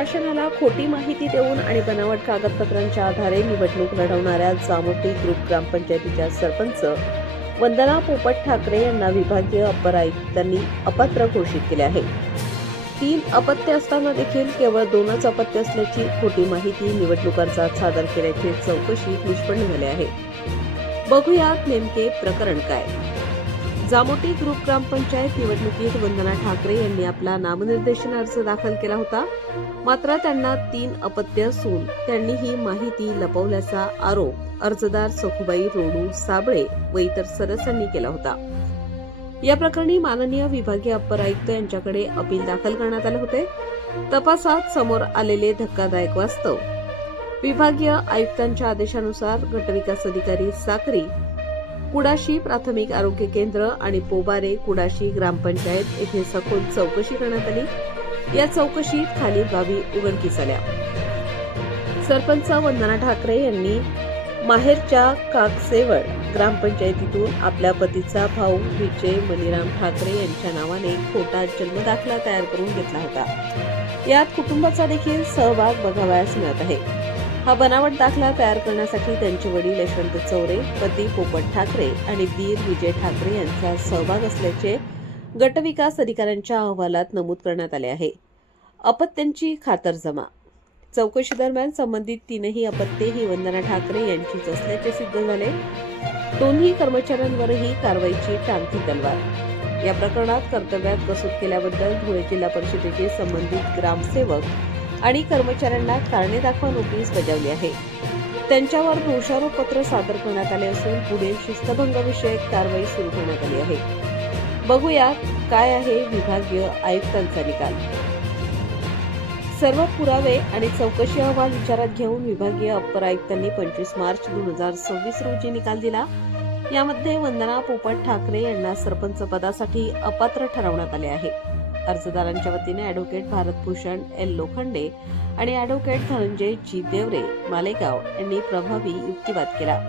शासनाला खोटी माहिती देऊन आणि बनावट कागदपत्रांच्या आधारे निवडणूक लढवणाऱ्या जामोटी ग्रुप ग्रामपंचायतीच्या सरपंच वंदना पोपट ठाकरे यांना विभागीय अपर आयुक्तांनी अपात्र घोषित केले आहे. 3 अपत्य असताना देखील केवळ 2च अपत्य असल्याची खोटी माहिती निवडणूक अर्जात सादर केल्याचे चौकशीत निष्पन्न झाले आहे. बघूयात नेमके प्रकरण काय. जामोटी ग्रुप ग्रामपंचायत निवडणुकीत वंदना ठाकरे यांनी आपला नामनिर्देशन अर्ज दाखल केला होता. मात्र त्यांना 3 अपत्य असून त्यांनी ही माहिती लपवल्याचा आरोप अर्जदार सखुबाई रोडू साबळे व इतर सदस्यांनी केला होता. या प्रकरणी माननीय विभागीय अपर आयुक्त यांच्याकडे अपील दाखल करण्यात आले होते. तपासात समोर आलेले धक्कादायक वास्तव विभागीय आयुक्तांच्या आदेशानुसार गटविकास अधिकारी साक्री कुडाशी प्राथमिक आरोग्य केंद्र आणि पोबारे कुडाशी ग्रामपंचायत येथे सखोल चौकशी करण्यात आली. या चौकशीत खालील बाबी उघडकीस आल्या. सरपंच वंदना ठाकरे यांनी माहेरच्या काकसेवळ ग्रामपंचायतीतून आपल्या पतीचा भाऊ विजय मणिराम ठाकरे यांच्या नावाने खोटा जन्मदाखला तयार करून घेतला होता. यात कुटुंबाचा देखील सहभाग बघावयास मिळत आहे. हा बनावट दाखला तयार करण्यासाठी त्यांचे वडील यशवंत चौरे, पती पोपट ठाकरे आणि दीर विजय ठाकरे यांचा सहभाग असल्याचे गटविकास अधिकाऱ्यांच्या अहवालात नमूद करण्यात आले आहे. अपत्यांची खातरजमा चौकशी दरम्यान संबंधित 3ही अपत्ये ही वंदना ठाकरे यांचीच असल्याचे सिद्ध झाले. दोन्ही कर्मचाऱ्यांवरही कारवाईची टांगती तलवार. या प्रकरणात कर्तव्यात कसूर केल्याबद्दल धुळे जिल्हा परिषदेचे संबंधित ग्रामसेवक आणि कर्मचाऱ्यांना कारणे दाखवा नोटीस बजावली आहे. त्यांच्यावर दोषारोपपत्र सादर करण्यात आले असून पुढील शिस्तभंगविषयक कारवाई सुरू करण्यात आली आहे. बघूयात काय आहे विभागीय आयुक्तांचा निकाल. सर्व पुरावे आणि चौकशी अहवाल विचारात घेऊन विभागीय अपर आयुक्तांनी 25 मार्च 2026 रोजी निकाल दिला. यामध्ये वंदना पोपट ठाकरे यांना सरपंच पदासाठी अपात्र ठरवण्यात आले आहे. अर्जदारांच्या वतीने ॲडव्होकेट भारतभूषण एल लोखंडे आणि ॲडव्होकेट धनंजय जी देवरे मालेगाव यांनी प्रभावी युक्तिवाद केला.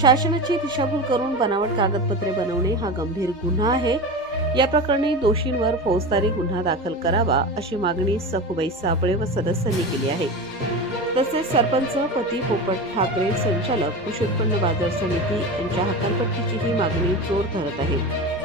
शासनाची दिशाभूल करून बनावट कागदपत्रे बनवणे हा गंभीर गुन्हा आहे. या प्रकरणी दोषींवर फौजदारी गुन्हा दाखल करावा अशी मागणी सखुबाई साबळे व सदस्यांनी केली आहे. तसेच सरपंच पती पोपट ठाकरे संचालक कृषी उत्पन्न बाजार समिती यांच्या हकालपट्टीचीही मागणी जोर धरत आहे.